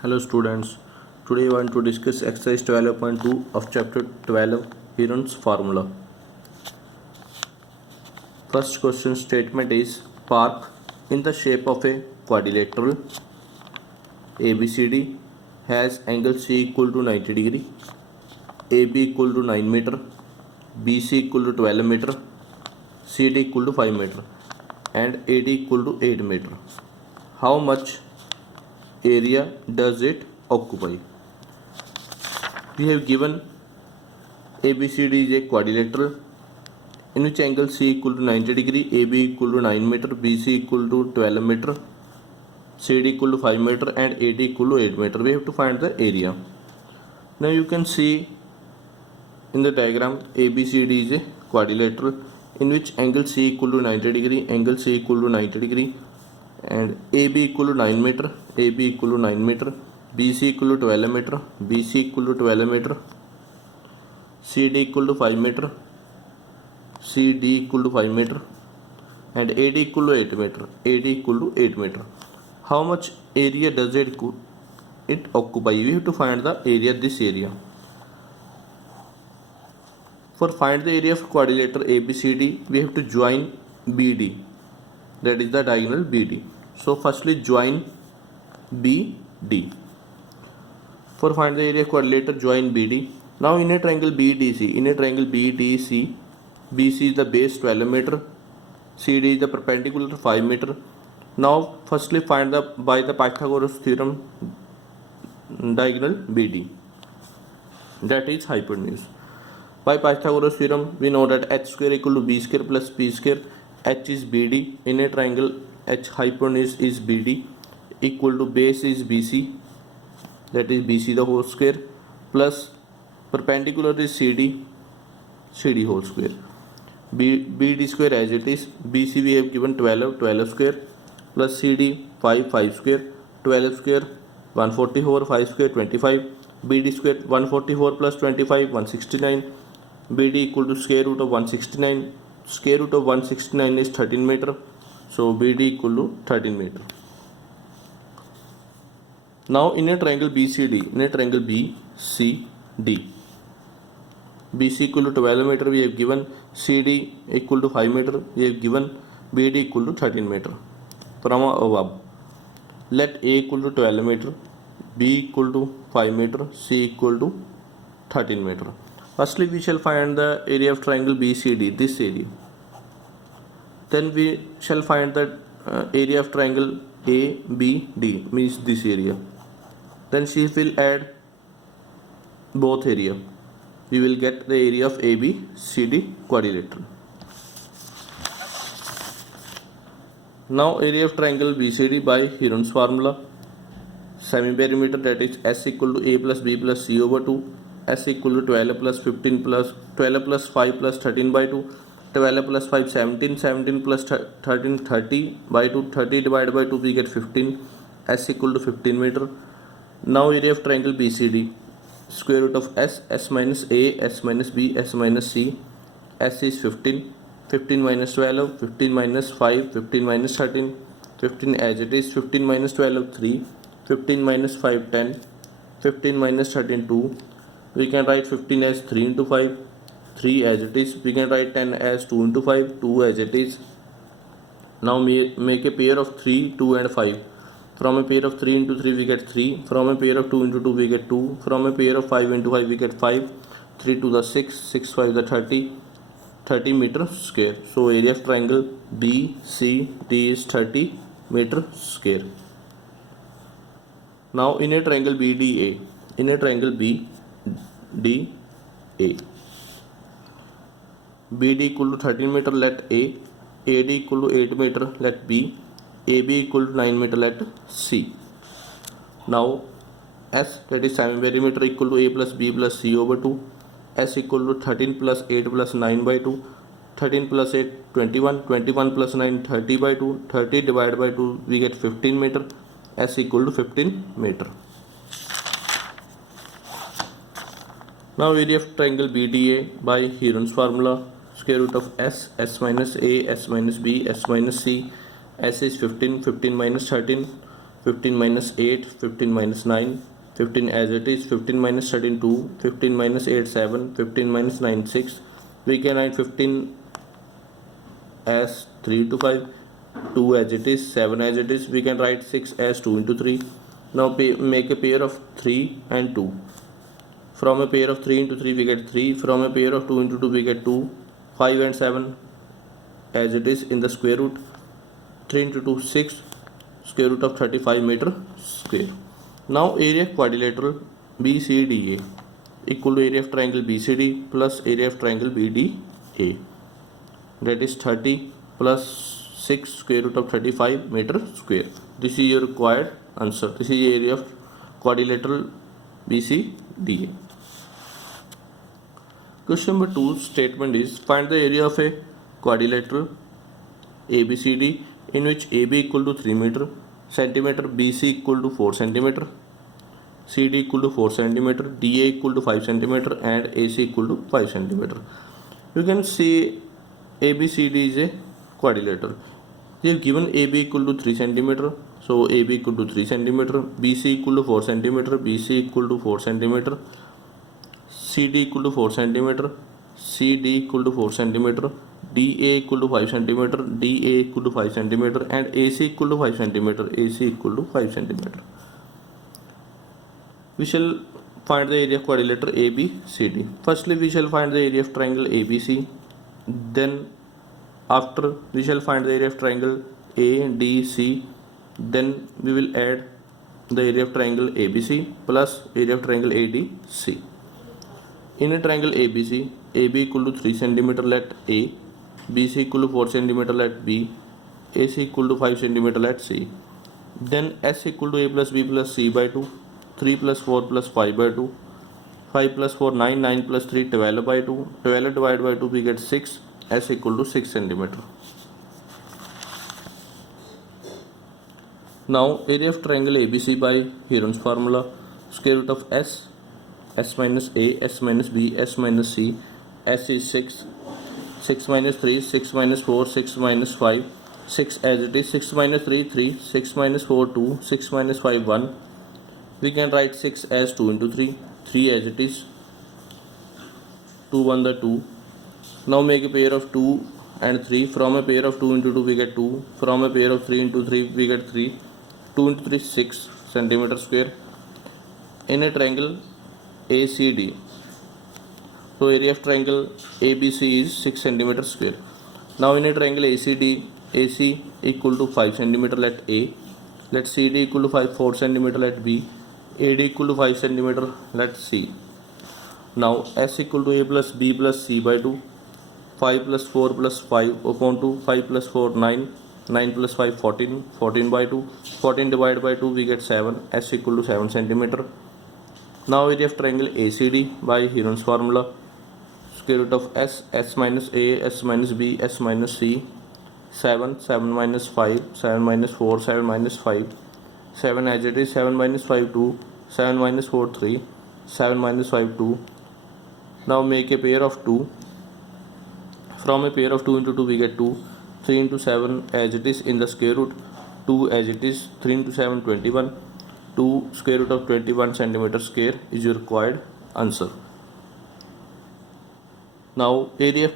Hello students, today I want to discuss exercise 12.2 of chapter 12 Heron's formula. First question statement is park in the shape of a quadrilateral ABCD has angle C equal to 90 degree, AB equal to 9 meter, BC equal to 12 meter, CD equal to 5 meter and AD equal to 8 meter. How much area does it occupy? We have given ABCD is a quadrilateral in which angle C equal to 90 degree, AB equal to 9 meter, BC equal to 12 meter, CD equal to 5 meter and AD equal to 8 meter. We have to find the area. Now you can see in the diagram ABCD is a quadrilateral in which angle C equal to 90 degree, angle C equal to 90 degree and AB equal to 9 meter, AB equal to 9 meter, BC equal to 12 meter, BC equal to 12 meter, CD equal to 5 meter, CD equal to 5 meter and AD equal to 8 meter, AD equal to 8 meter. How much area does it occupy? We have to find the area, this area. For find the area of quadrilateral ABCD, we have to join BD, that is the diagonal BD. So firstly join BD. For find the area of quadrilateral, join BD. Now in a triangle BDC, BC is the base 12 meter, CD is the perpendicular 5 meter. Now firstly find the by the Pythagoras theorem diagonal BD, that is hypotenuse. By Pythagoras theorem we know that h square equal to b square plus p square. H is BD in a triangle, H hypotenuse is BD equal to base is BC, that is BC the whole square plus perpendicular is CD, CD whole square. BD square as it is, BC we have given 12 square plus CD 5 square, 12 square 144, 5 square 25, BD square 144 plus 25 169, BD equal to square root of 169, square root of 169 is 13 meter, so BD equal to 13 meter. Now in a triangle BCD, BC equal to 12 meter we have given, CD equal to 5 meter we have given, BD equal to 13 meter. From above, let A equal to 12 meter, B equal to 5 meter, C equal to 13 meter. Firstly we shall find the area of triangle BCD, this area. Then we shall find the area of triangle ABD, means this area. Then she will add both area. We will get the area of ABCD quadrilateral. Now area of triangle BCD by Heron's formula. Semi-perimeter, that is S equal to A plus B plus C over 2. S equal to 12 plus 15 plus 12 plus 5 plus 13 by 2. 12 plus 5 17, 17 plus 13 30 by 2, 30 divided by 2 we get 15. S equal to 15 meter. Now area of triangle BCD, square root of S, S minus A, S minus B, S minus C. S is 15, 15 minus 12, 15 minus 5, 15 minus 13, 15 as it is, 15 minus 12 3, 15 minus 5 10, 15 minus 13 2. We can write 15 as 3 into 5, 3 as it is. We can write 10 as 2 into 5, 2 as it is. Now make a pair of 3, 2 and 5. From a pair of 3 into 3 we get 3. From a pair of 2 into 2 we get 2. From a pair of 5 into 5 we get 5. 3 to the 6, 6 5 the 30, 30 meter square. So area of triangle BCD is 30 meter square. Now in a triangle BDA, BD equal to 13 meter, let A, AD equal to 8 meter, let B, AB equal to 9 meter, let C. Now S, that is semi-perimeter, equal to A plus B plus C over 2. S equal to 13 plus 8 plus 9 by 2. 13 plus 8 21, 21 plus 9 30 by 2. 30 divided by 2 we get 15 meter. S equal to 15 meter. Now area of triangle BDA by Heron's formula, square root of S, S minus A, S minus B, S minus C. S is 15, 15 minus 13, 15 minus 8, 15 minus 9, 15 as it is, 15 minus 13 2, 15 minus 8 7, 15 minus 9 6. We can write 15 as 3 to 5, 2 as it is, 7 as it is. We can write 6 as 2 into 3. Now make a pair of 3 and 2. From a pair of 3 into 3 we get 3. From a pair of 2 into 2 we get 2. 5 and 7 as it is in the square root. 3 into 2 6. Square root of 35 meter square. Now area of quadrilateral BCDA equal to area of triangle BCD plus area of triangle BDA. That is 30 plus 6 square root of 35 meter square. This is your required answer. This is the area of quadrilateral BCDA. Question number 2 statement is find the area of a quadrilateral ABCD in which AB equal to 3 meter, centimeter, BC equal to 4 centimeter, CD equal to 4 centimeter, DA equal to 5 centimeter and AC equal to 5 centimeter. You can see ABCD is a quadrilateral. They have given AB equal to 3 centimeter, so AB equal to 3 centimeter, BC equal to 4 centimeter, BC equal to 4 centimeter, CD equal to 4 centimeter, CD equal to 4 centimeter, DA equal to 5 centimeter, DA equal to 5 centimeter and AC equal to 5 centimeter, AC equal to 5 centimeter. We shall find the area of quadrilateral ABCD. Firstly, we shall find the area of triangle ABC. Then after we shall find the area of triangle ADC. Then we will add the area of triangle ABC plus area of triangle ADC. In a triangle ABC, AB equal to 3 centimeter, let A, BC equal to 4 centimeter, let B, AC equal to 5 centimeter, let C. Then S equal to A plus B plus C by 2, 3 plus 4 plus 5 by 2, 5 plus 4 9, 9 plus 3 12 by 2, 12 divided by 2 we get 6, S equal to 6 centimeter. Now area of triangle ABC by Heron's formula, square root of S, S minus A, S minus B, S minus C, S is 6, 6 minus 3, 6 minus 4, 6 minus 5, 6 as it is, 6 minus 3, 3, 6 minus 4, 2, 6 minus 5, 1. We can write 6 as 2 into 3, 3 as it is, 2 1 the 2. Now make a pair of 2 and 3. From a pair of 2 into 2 we get 2. From a pair of 3 into 3 we get 3. 2 into 3 6 centimeter square. In a triangle ACD, so area of triangle ABC is 6 centimeter square. Now in a triangle ACD, AC equal to 5 centimeter, let A, let CD equal to 4 centimeter, let B, AD equal to 5 centimeter, let C. Now S equal to A plus B plus C by 2, 5 plus 4 plus 5 upon 2, 5 plus 4 9, 9 plus 5 14, 14 by 2, 14 divided by 2 we get 7, S equal to 7 centimeter. Now area of triangle ACD by Heron's formula, square root of S, S minus A, S minus B, S minus C, 7, 7 minus 5, 7 minus 4, 7 minus 5, 7 as it is, 7 minus 5 2, 7 minus 4 3, 7 minus 5 2. Now make a pair of 2. From a pair of 2 into 2 we get 2, 3 into 7 as it is in the square root, 2 as it is, 3 into 7 21, 2 square root of 21 centimeter square is your required answer. Now area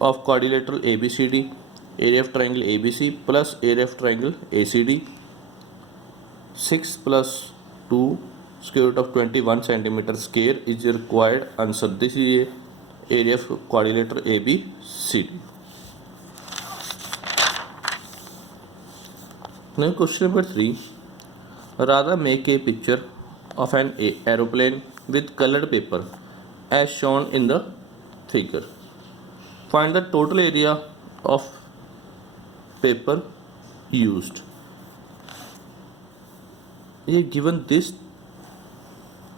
of quadrilateral ABCD, area of triangle ABC plus area of triangle ACD, 6 plus 2 square root of 21 centimeter square is your required answer. This is a area of quadrilateral ABCD. Now question number 3. Radha make a picture of an aeroplane with colored paper as shown in the figure. Find the total area of paper used. We have given this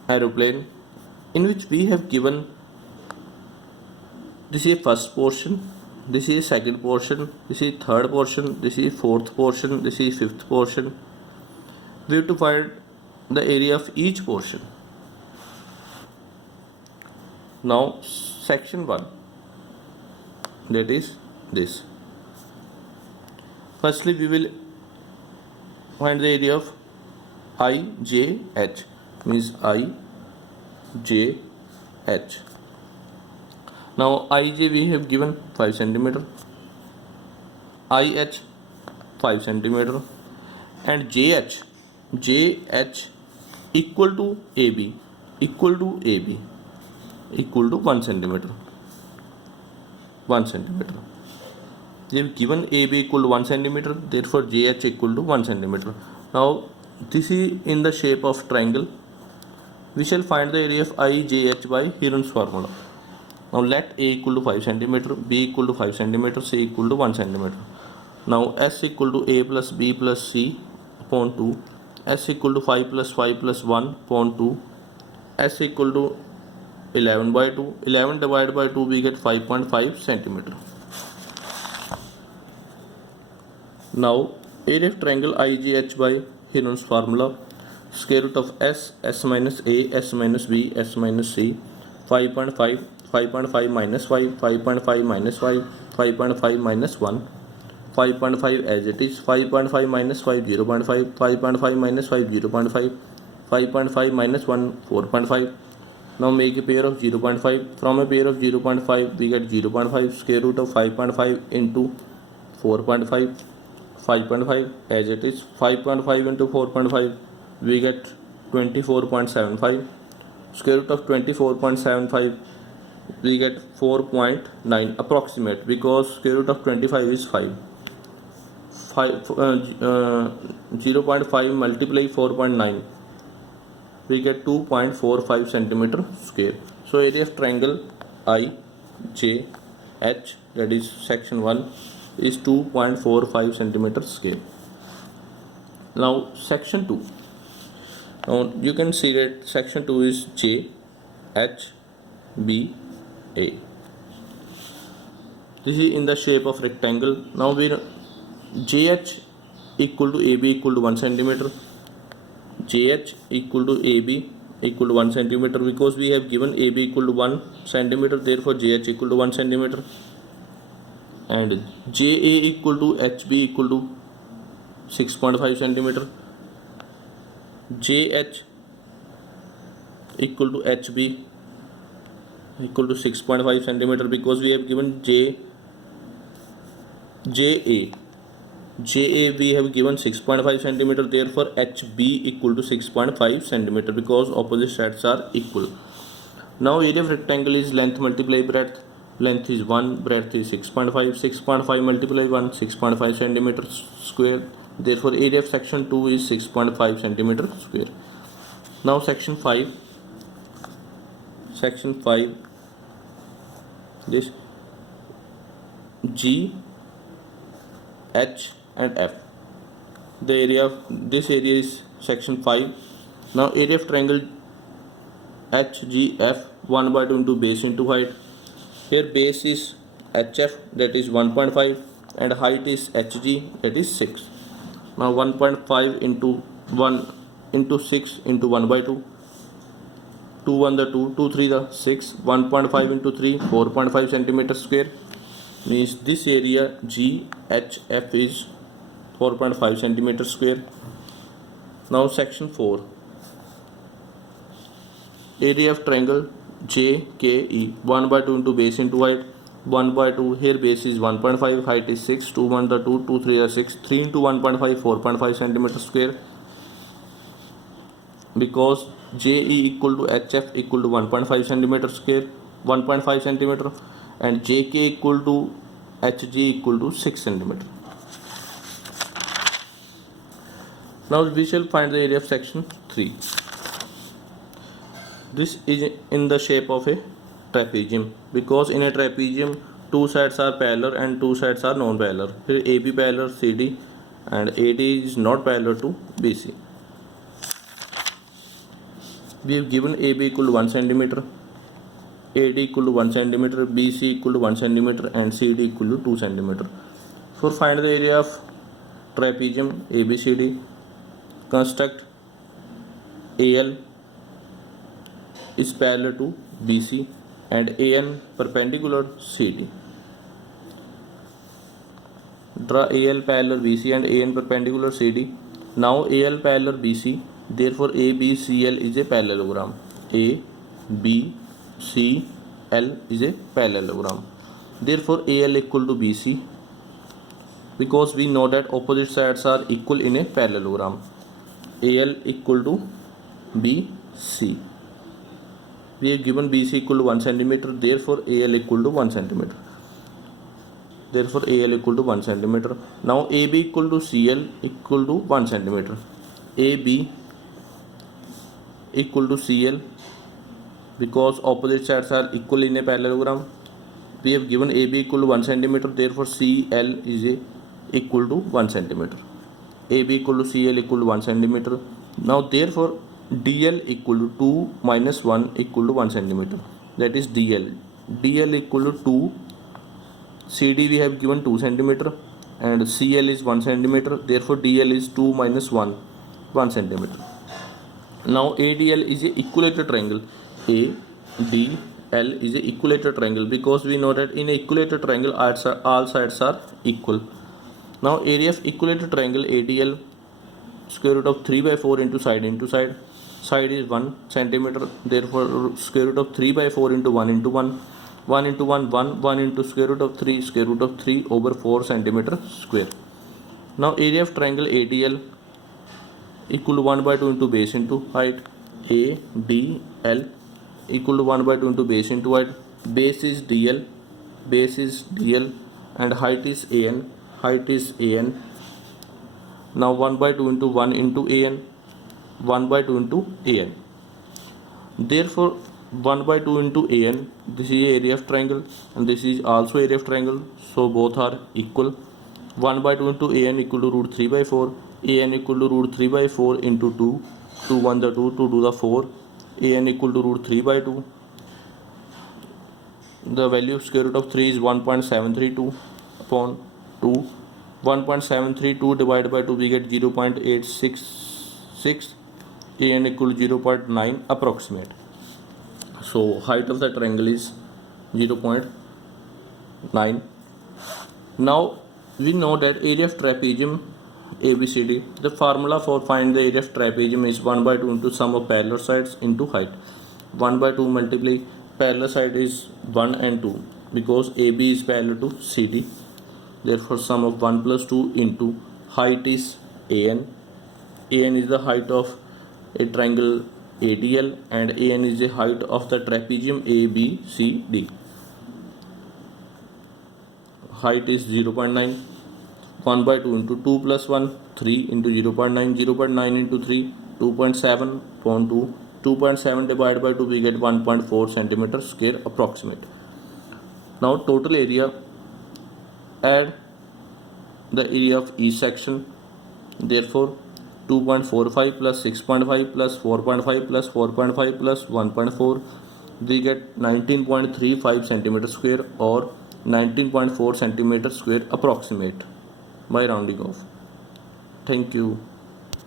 aeroplane in which we have given this is first portion, this is second portion, this is third portion, this is fourth portion, this is fifth portion. We have to find the area of each portion. Now section 1, that is this. Firstly we will find the area of IJH, means IJH. Now IJ we have given 5 centimeter, IH 5 centimeter, and JH equal to AB, equal to 1 centimeter. They have given AB equal to 1 centimeter, therefore JH equal to 1 centimeter. Now this is in the shape of triangle. We shall find the area of IJH by Heron's formula. Now let A equal to 5 centimeter, B equal to 5 centimeter, C equal to 1 centimeter. Now S equal to A plus B plus C upon 2, S equal to 5 plus 1 upon 2, S equal to 11 by 2. 11 divided by 2 we get 5.5 centimeter. Now area of triangle IGH by Heron's formula. Square root of S minus A, S minus B, S minus C. 5.5, 5.5 minus 5, 5.5 minus 5, 5.5 minus 1, 5.5 as it is. 5.5 minus 5, 0.5, 5.5 minus 5, 0.5, 5.5 minus 1, 4.5. Now make a pair of 0.5. From a pair of 0.5 we get 0.5. Square root of 5.5 into 4.5, 5.5 as it is. 5.5 into 4.5 we get 24.75. Square root of 24.75 we get 4.9 approximate, because square root of 25 is 5. 0.5 multiply 4.9 we get 2.45 centimeter square. So area of triangle IJH, that is section 1, is 2.45 centimeter square. Now section 2. Now you can see that section 2 is JHBA. This is in the shape of rectangle. Now we JH equal to AB equal to 1 centimeter. JH equal to AB equal to 1 centimeter, because we have given AB equal to 1 centimeter, therefore JH equal to 1 centimeter. And JA equal to HB equal to 6.5 centimeter. JH equal to HB equal to 6.5 centimeter, because we have given JA we have given 6.5 centimeter, therefore HB equal to 6.5 centimeter, because opposite sides are equal. Now area of rectangle is length multiply breadth. Length is 1, breadth is 6.5. 6.5 multiply 1, 6.5 centimeter square. Therefore area of section 2 is 6.5 centimeter square. Now section 5. This G, H and F. The area of this area is section 5. Now area of triangle HGF, 1 by 2 into base into height. Here base is HF, that is 1.5, and height is HG, that is 6. Now 1.5 into 1 into 6 into 1 by 2. 2 1 the 2, 2 3 the 6. 1.5 into 3, 4.5 centimeter square. Means this area GHF is 4.5 centimeter square. Now section 4. Area of triangle JKE, 1 by 2 into base into height. 1 by 2, here base is 1.5, height is 6. 2 1 the 2, 2 3 the 6. 3 into 1.5, 4.5 centimeter square. Because JE equal to HF equal to 1.5 centimeter square, 1.5 centimeter, and JK equal to HG equal to 6 centimeter. Now we shall find the area of section 3. This is in the shape of a trapezium, because in a trapezium 2 sides are parallel and 2 sides are non-parallel. Here AB parallel CD and AD is not parallel to BC. We have given AB equal to 1 centimeter, AD equal to 1 centimeter, BC equal to 1 centimeter, and CD equal to 2 centimeter. For find the area of trapezium ABCD, construct AL is parallel to BC and AN perpendicular CD. Draw AL parallel BC and AN perpendicular CD. Now AL parallel BC, therefore ABCL is a parallelogram. ABCL is a parallelogram. Therefore AL equal to BC, because we know that opposite sides are equal in a parallelogram. AL equal to BC. We have given BC equal to 1 centimeter, therefore AL equal to 1 centimeter. Therefore AL equal to 1 centimeter. Now AB equal to CL equal to 1 centimeter. AB equal to CL, because opposite sides are equal in a parallelogram. We have given AB equal to 1 centimeter, therefore CL is equal to 1 centimeter. AB equal to CL equal to 1 centimeter. Now therefore DL equal to 2 minus 1 equal to 1 centimeter. That is DL. DL equal to 2. CD we have given 2 centimeter and CL is 1 centimeter. Therefore DL is 2 minus 1 centimeter. Now ADL is a equilateral triangle. ADL is a equilateral triangle, because we know that in a equilateral triangle all sides are equal. Now area of equilateral triangle ADL, square root of 3 by 4 into side. Side is 1 centimeter, therefore square root of 3 by 4 into 1 into 1. 1 into 1 into square root of 3 over 4 centimeter square. Now area of triangle ADL equal to 1 by 2 into base into height. ADL equal to 1 by 2 into base into height. Base is DL and height is AN. Now 1 by 2 into 1 into AN. 1 by 2 into AN. Therefore 1 by 2 into AN, this is area of triangle and this is also area of triangle, so both are equal. 1 by 2 into AN equal to root 3 by 4. AN equal to root 3 by 4 into 2. 2 1 the 2, 2 2 the 4. AN equal to root 3 by 2. The value of square root of 3 is 1.732 upon 2. 1.732 divided by 2 we get 0.866. AN equal to 0.9 approximate. So height of the triangle is 0.9. Now we know that area of trapezium ABCD. The formula for find the area of trapezium is 1 by 2 into sum of parallel sides into height. 1 by 2 multiply parallel side is 1 and 2, because AB is parallel to CD. Therefore sum of 1 plus 2 into height is AN. AN is the height of a triangle ADL and AN is the height of the trapezium ABCD. Height is 0.9. 1 by 2 into 2 plus 1, 3 into 0.9. 0.9 into 3, 2.7 upon 2. 2.7 divided by 2 we get 1.4 centimeter square approximate. Now total area, add the area of each section. Therefore 2.45 plus 6.5 plus 4.5 plus 4.5 plus 1.4, we get 19.35 centimeter square or 19.4 centimeter square approximate by rounding off. Thank you.